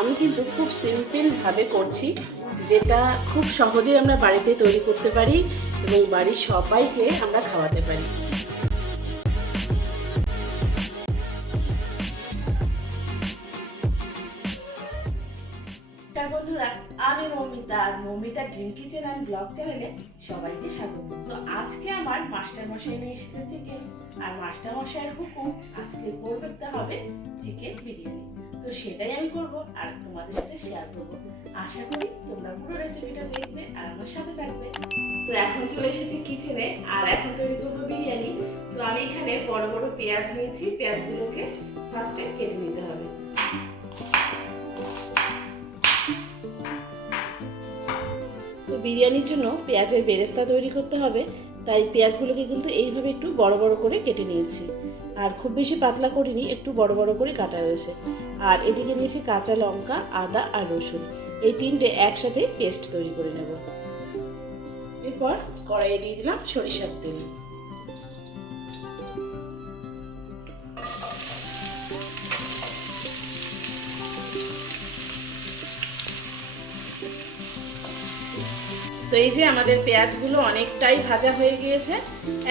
আমি কিন্তু খুব সিম্পলভাবে করছি, যেটা খুব সহজেই আমরা বাড়িতে তৈরি করতে পারি এবং বাড়ির সবাইকে আমরা খাওয়াতে পারি। বন্ধুরা, আমি মৌমিতা আর Moumita dream kitchen and blog চ্যানেলে সবাইকে স্বাগত। তো আজকে আমার মাস্টার মশাই নিয়ে এসেছে চিকেন, আর মাস্টার মশাইয়ের হুকুম আজকে করতে হবে চিকেন বিরিয়ানি। তো সেটাই আমি করব আর তোমাদের সাথে শেয়ার করব। আশা করি তোমরা পুরো রেসিপিটা দেখবে আর আমার সাথে থাকবে। তো এখন চলে এসেছি কিচেনে আর এখন তৈরি করবো বিরিয়ানি। তো আমি এখানে বড় বড় পেঁয়াজ নিয়েছি, পেঁয়াজগুলোকে ফার্স্টে কেটে নিতে হবে। তো বিরিয়ানির জন্য পেঁয়াজের বেরেস্তা তৈরি করতে হবে, তাই পেঁয়াজগুলোকে কিন্তু এইভাবে একটু বড় বড় করে কেটে নিয়েছি। আর খুব বেশি পাতলা করিনি, একটু বড় বড় করে কাটা রয়েছে। আর এদিকে নিয়েছি কাঁচা লঙ্কা, আদা আর রসুন, এই তিনটে একসাথে পেস্ট তৈরি করে নেব। এরপর কড়াইয়ে দিয়ে দিলাম সরিষার তেল। তো এই যে আমাদের পেঁয়াজগুলো অনেকটাই ভাজা হয়ে গিয়েছে,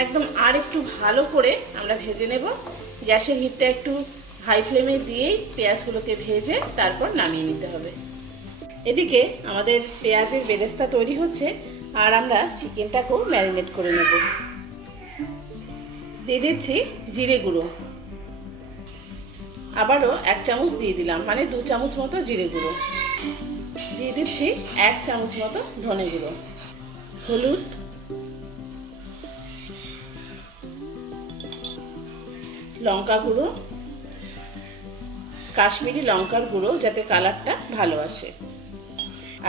একদম আর একটু ভালো করে আমরা ভেজে নেব। গ্যাসের হিটটা একটু হাই ফ্লেমে দিয়েই পেঁয়াজগুলোকে ভেজে তারপর নামিয়ে নিতে হবে। এদিকে আমাদের পেঁয়াজের বেরেস্তা তৈরি হচ্ছে আর আমরা চিকেনটাকেও ম্যারিনেট করে নেব। দিয়ে দিচ্ছি জিরে গুঁড়ো, আবারও 1 চামচ দিয়ে দিলাম, মানে 2 চামচ মতো জিরে গুঁড়ো। দিয়ে দিচ্ছি 1 চামচ মতো ধনে গুঁড়ো, হলুদ, লঙ্কা গুঁড়ো, কাশ্মীরি লঙ্কার গুঁড়ো, যাতে কালারটা ভালো আসে।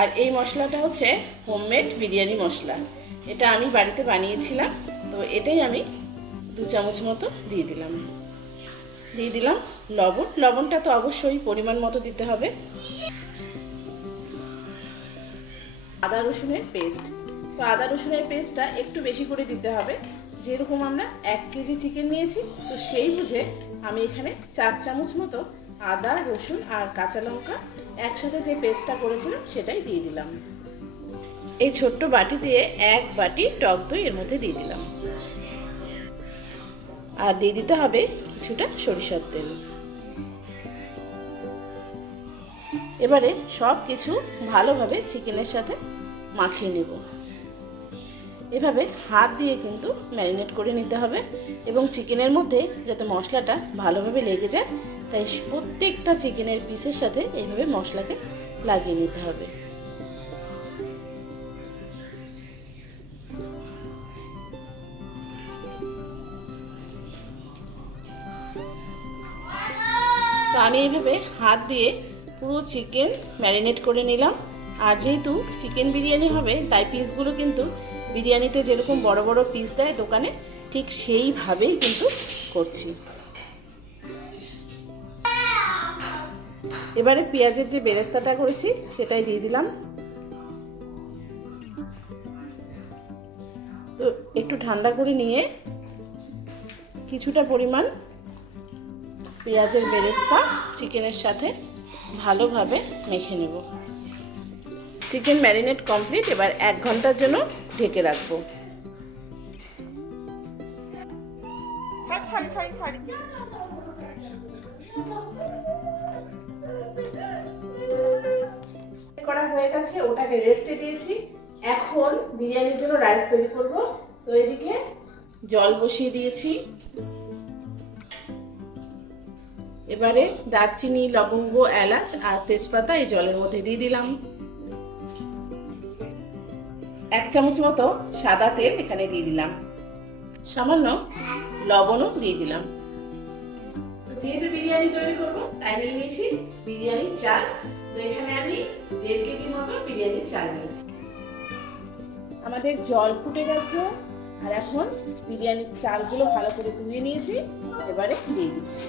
আর এই মশলাটা হচ্ছে হোমমেড বিরিয়ানি মশলা, এটা আমি বাড়িতে বানিয়েছিলাম। তো এটাই আমি 2 চামচ মতো দিয়ে দিলাম। দিয়ে দিলাম লবণ, লবণটা তো অবশ্যই পরিমাণ মতো দিতে হবে। আদা রসুনের পেস্ট, তো আদা রসুনের পেস্টটা একটু বেশি করে দিতে হবে। যেরকম আমরা 1 কেজি চিকেন নিয়েছি, তো সেই বুঝে আমি এখানে 4 চামচ মতো আদা রসুন আর কাঁচা লঙ্কা একসাথে যে পেস্টটা করেছিলাম সেটাই দিয়ে দিলাম। এই ছোট্ট বাটি দিয়ে 1 বাটি টক দই এর মধ্যে দিয়ে দিলাম। আর দিয়ে দিতে হবে কিছুটা সরিষার তেল। এবারে সব কিছু ভালোভাবে চিকেনের সাথে মাখিয়ে নেব। এভাবে হাত দিয়ে কিন্তু ম্যারিনেট করে নিতে হবে এবং চিকেনের মধ্যে যাতে মশলাটা ভালোভাবে লেগে যায়, তাই প্রত্যেকটা চিকেনের পিসের সাথে এইভাবে মশলাকে লাগিয়ে নিতে হবে। তো আমি এইভাবে হাত দিয়ে পুরো চিকেন ম্যারিনেট করে নিলাম। আর যেহেতু চিকেন বিরিয়ানি হবে, তাই পিসগুলো কিন্তু বিরিয়ানিতে যেরকম বড় বড় পিস দেয় দোকানে, ঠিক সেইভাবেই কিন্তু করছি। এবারে পেঁয়াজের যে বেরেস্তাটা করেছি সেটাই দিয়ে দিলাম। তো একটু ঠান্ডা করে নিয়ে কিছুটা পরিমাণ পেঁয়াজের বেরেস্তা চিকেনের সাথে ভালোভাবে মেখে নেব। চিকেন ম্যারিনেট কমপ্লিট, এবার 1 ঘন্টার জন্য ঢেকে রাখবো। করা হয়ে গেছে, ওটাকে রেস্টে দিয়েছি। এখন বিরিয়ানির জন্য রাইস তৈরি করব। তো এদিকে জল বসিয়ে দিয়েছি। এবারে দারচিনি, লবঙ্গ, এলাচ আর তেজপাতা এই জলের মধ্যে দিয়ে দিলাম। 1 চামচ মতো সাদা তেল এখানে দিয়ে দিলাম। সামান্য লবণও দিয়ে দিলাম। যেহেতু বিরিয়ানি তৈরি করব, তাই নিয়ে নিয়েছি বিরিয়ানির চাল। তো এখানে আমি 1.5 কেজি মতো বিরিয়ানির চাল নিয়েছি। আমাদের জল ফুটে গেছে আর এখন বিরিয়ানির চালগুলো ভালো করে ধুয়ে নিয়েছি, এবারে দিয়ে দিচ্ছি।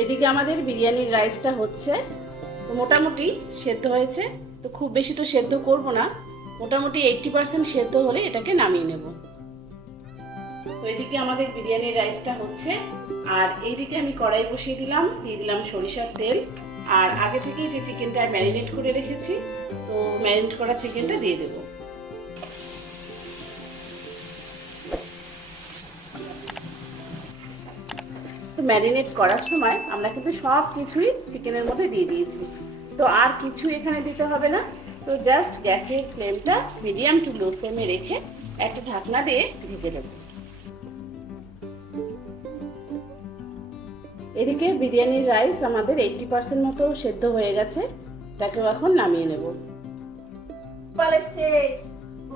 এদিকে আমাদের বিরিয়ানির রাইসটা হচ্ছে, তো মোটামুটি সেদ্ধ হয়েছে। তো খুব বেশি তো সেদ্ধ করব না, মোটামুটি 80% সেদ্ধ হলে এটাকে নামিয়ে নেব। তো এদিকে আমাদের বিরিয়ানির রাইসটা হচ্ছে, আর এইদিকে আমি কড়াই বসিয়ে দিলাম, দিয়ে দিলাম সরিষার তেল, আর আগে থেকেই যে চিকেনটা ম্যারিনেট করে রেখেছি, তো ম্যারিনেট করা চিকেনটা দিয়ে দেবো। তো ম্যারিনেট করার সময় আমরা কিন্তু সব কিছুই চিকেনের মধ্যে দিয়ে দিয়েছি, তো আর কিছু এখানে দিতে হবে না। তো জাস্ট গ্যাসের ফ্লেমটা মিডিয়াম টু লো ফ্লেমে রেখে একটা ঢাকনা দিয়ে ঢেকে দেবো। এদিকে বিরিয়ানির রাইস আমাদের 80% মতো সেদ্ধ হয়ে গেছে, এটাকেও এখন নামিয়ে নেব।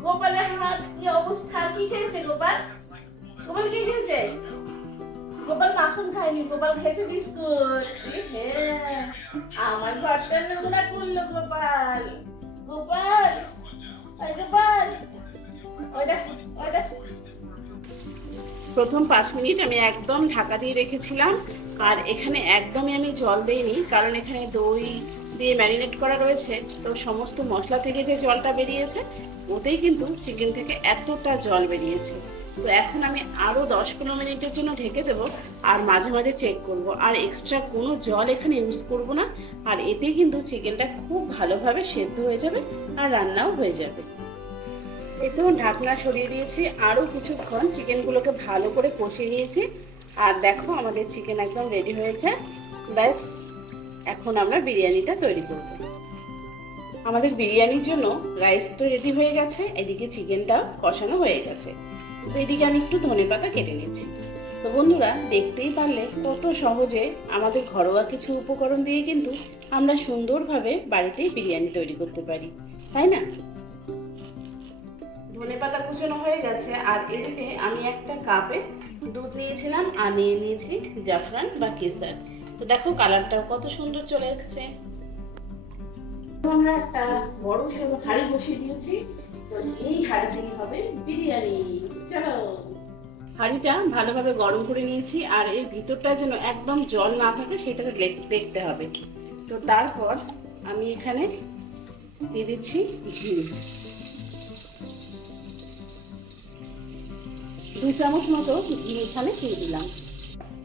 গোপালের হাত কি অবস্থা, কি খেয়েছে গোপাল? গোপাল কি খেয়েছে? গোপাল মাখন খায়নি, গোপাল খেয়েছে বিস্কুট। হ্যাঁ, আমার ঘরটা নোংরা করলো গোপাল। গোপাল, ওই গোপাল, ওই দেখ, ওই দেখ। প্রথম 5 মিনিট আমি একদম ঢাকা দিয়ে রেখেছিলাম, আর এখানে একদমই আমি জল দেইনি, কারণ এখানে দই দিয়ে ম্যারিনেট করা রয়েছে, তো সমস্ত মশলা থেকে যে জলটা বেরিয়েছে ওতেই কিন্তু চিকেন থেকে এতটা জল বেরিয়েছে। তো এখন আমি আরও 10-15 মিনিটের জন্য ঢেকে দেবো, আর মাঝে মাঝে চেক করব, আর এক্সট্রা কোনো জল এখানে ইউজ করব না, আর এতেই কিন্তু চিকেনটা খুব ভালোভাবে সেদ্ধ হয়ে যাবে আর রান্নাও হয়ে যাবে। একদম ঢাকনা সরিয়ে দিয়েছি, আরও কিছুক্ষণ চিকেনগুলোকে ভালো করে কষিয়ে নিয়েছি, আর দেখো আমাদের চিকেন একদম রেডি হয়েছে। ব্যাস, এখন আমরা বিরিয়ানিটা তৈরি করব। আমাদের বিরিয়ানির জন্য রাইস তো রেডি হয়ে গেছে, এদিকে চিকেনটাও কষানো হয়ে গেছে। তো এদিকে আমি একটু ধনেপাতা কেটে নিচ্ছি। তো বন্ধুরা, দেখতেই পারলে কত সহজে আমাদের ঘরোয়া কিছু উপকরণ দিয়ে কিন্তু আমরা সুন্দরভাবে বাড়িতেই বিরিয়ানি তৈরি করতে পারি, তাই না? ধনেপাতা কুচানো হয়ে গেছে, আর এদিকে আমি একটা কাপে দুধ নিয়েছিলাম আর নিয়ে নিয়েছি জাফরান বা কেসার। তো দেখো কালারটাও কত সুন্দর চলে এসছে। আমরা একটা বড় সড়ো হাঁড়ি বসিয়ে দিয়েছি, তো এই হাঁড়িতেই হবে বিরিয়ানি। চলো, হাঁড়িটা ভালোভাবে গরম করে নিয়েছি, আর এর ভিতরটা যেন একদম জল না থাকে সেটাকে দেখতে হবে। তো তারপর আমি এখানে দিয়ে দিচ্ছি ঘি, 2 চামচ মতো ঘি এখানে দিয়ে দিলাম।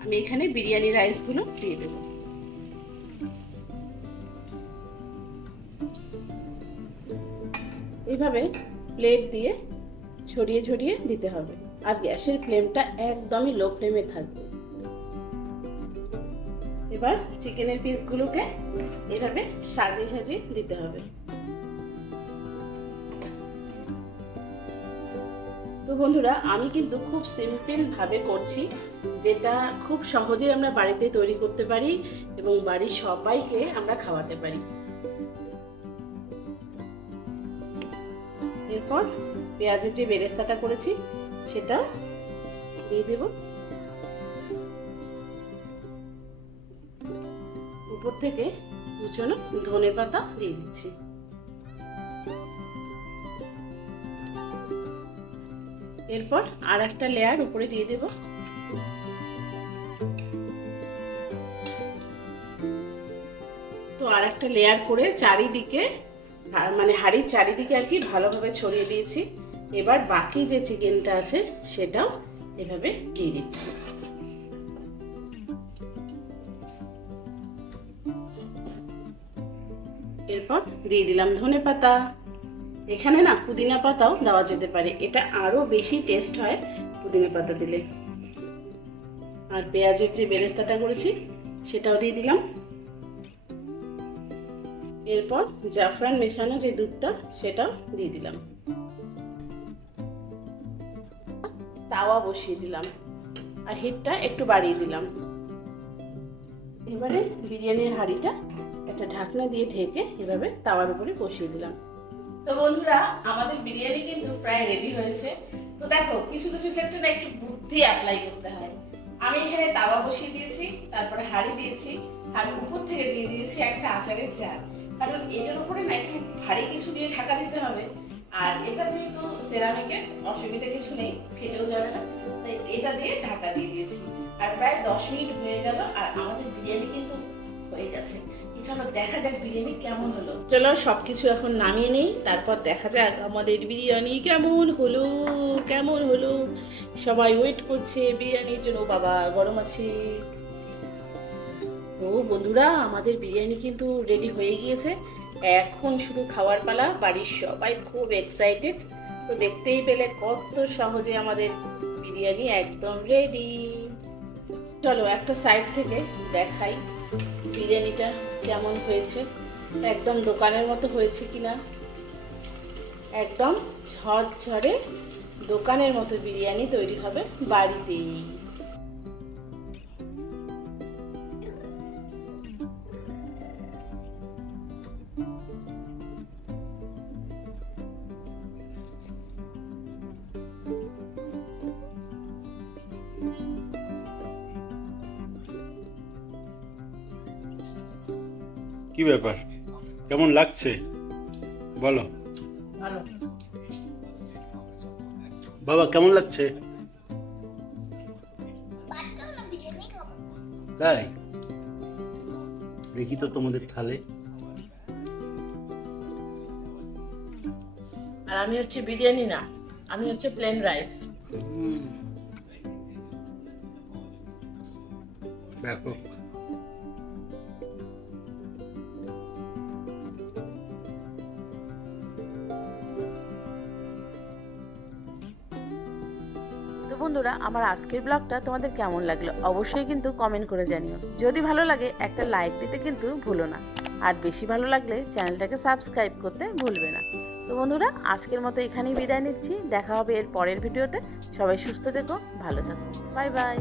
আমি এখানে বিরিয়ানি রাইসগুলো দিয়ে দেবো। এইভাবে প্লেট দিয়ে ছড়িয়ে ছড়িয়ে দিতে হবে, আর গ্যাসের ফ্লেমটা একদমই লো ফ্লেমে থাকবে। এবার চিকেনের পিসগুলোকে এভাবে সাজিয়ে সাজিয়ে দিতে হবে। তো বন্ধুরা, আমি কিন্তু খুব সিম্পল ভাবে করছি, যেটা খুব সহজেই আমরা বাড়িতে তৈরি করতে পারি এবং বাড়ির সবাইকে আমরা খাওয়াতে পারি। এরপর পেঁয়াজের যে বেরেস্তাটা করেছি সেটা দিয়ে দেব, উপর থেকে কুচনো ধনেপাতা দিয়ে দিচ্ছি। এরপর আর একটা লেয়ার উপরে দিয়ে দেব। তো আর একটা লেয়ার করে চারিদিকে, মানে হাঁড়ির চারিদিকে আর কি ভালোভাবে ছড়িয়ে দিয়েছি। এবার বাকি যে চিকেনটা আছে সেটাও এভাবে দিয়ে দিচ্ছি। এরপর দিয়ে দিলাম ধনেপাতা। এখানে না পুদিনা পাতাও দেওয়া যেতে পারে, এটা আরো বেশি টেস্ট হয় পুদিনা পাতা দিলে। আর পেঁয়াজের যে বেরেস্তাটা করেছি সেটাও দিয়ে দিলাম। এরপর জাফরান মেশানো যে দুধটা সেটাও দিয়ে দিলাম। তাওয়া বসিয়ে দিলাম, আর হিটটা একটু বাড়িয়ে দিলাম। এবারে বিরিয়ানির হাঁড়িটা একটা ঢাকনা দিয়ে ঢেকে এভাবে তাওয়ার উপরে বসিয়ে দিলাম। তো বন্ধুরা, আমাদের বিরিয়ানি কিন্তু প্রায় রেডি হয়েছে। তো দেখো, কিছু কিছু ক্ষেত্রে না একটু বুদ্ধি অ্যাপ্লাই করতে হয়। আমি এখানে তাওয়া বসিয়ে দিয়েছি, তারপরে হাঁড়ি দিয়েছি, আর উপর থেকে দিয়ে দিয়েছি একটা আচারের জার, কারণ এটার উপরে না একটু ভারী কিছু দিয়ে ঢাকা দিতে হবে। আর এটা যেহেতু সেরামিকের, অসুবিধা কিছু নেই, ফেটেও যাবে না, তাই এটা দিয়ে ঢাকা দিয়ে দিয়েছি। আর প্রায় 10 মিনিট হয়ে গেল, আর আমাদের বিরিয়ানি কিন্তু হয়ে গেছে। চলো দেখা যাক বিরিয়ানি কেমন হলো। চলো সবকিছু এখন নামিয়ে নেই, তারপর দেখা যাক আমাদের বিরিয়ানি কেমন হলো। কেমন হলো সবাই ওয়েট করছে বিরিয়ানির জন্য। বাবা গরম আছে। তো বন্ধুরা আমাদের বিরিয়ানি কিন্তু রেডি হয়ে গিয়েছে, এখন শুধু খাওয়ার পালা। বাড়ির সবাই খুব এক্সাইটেড। তো দেখতেই পেলে কত সহজে আমাদের বিরিয়ানি একদম রেডি। চলো একটা সাইড থেকে দেখাই বিরিয়ানিটা কেমন হয়েছে, একদম দোকানের মতো হয়েছে কিনা। একদম ঝরঝরে দোকানের মতো বিরিয়ানি তৈরি হবে বাড়িতেই। কি ব্যাপার, কেমন লাগছে বলো? ভালো। বাবা কেমন লাগছে? তাই দেখি তো তোমাদের থালে। আর আমি হচ্ছে বিরিয়ানি না, আমি হচ্ছে প্লেন রাইস। দেখো তো বন্ধুরা আমার আজকের ব্লগটা তোমাদের কেমন লাগলো অবশ্যই কিন্তু কমেন্ট করে জানিও। যদি ভালো লাগে একটা লাইক দিতে কিন্তু ভুলো না, আর বেশি ভালো লাগলে চ্যানেলটাকে সাবস্ক্রাইব করতে ভুলবে না। তো বন্ধুরা আজকের মতো এখানেই বিদায় নিচ্ছি, দেখা হবে এর পরের ভিডিওতে। সবাই সুস্থ থেকো, ভালো থাকো, বাই বাই।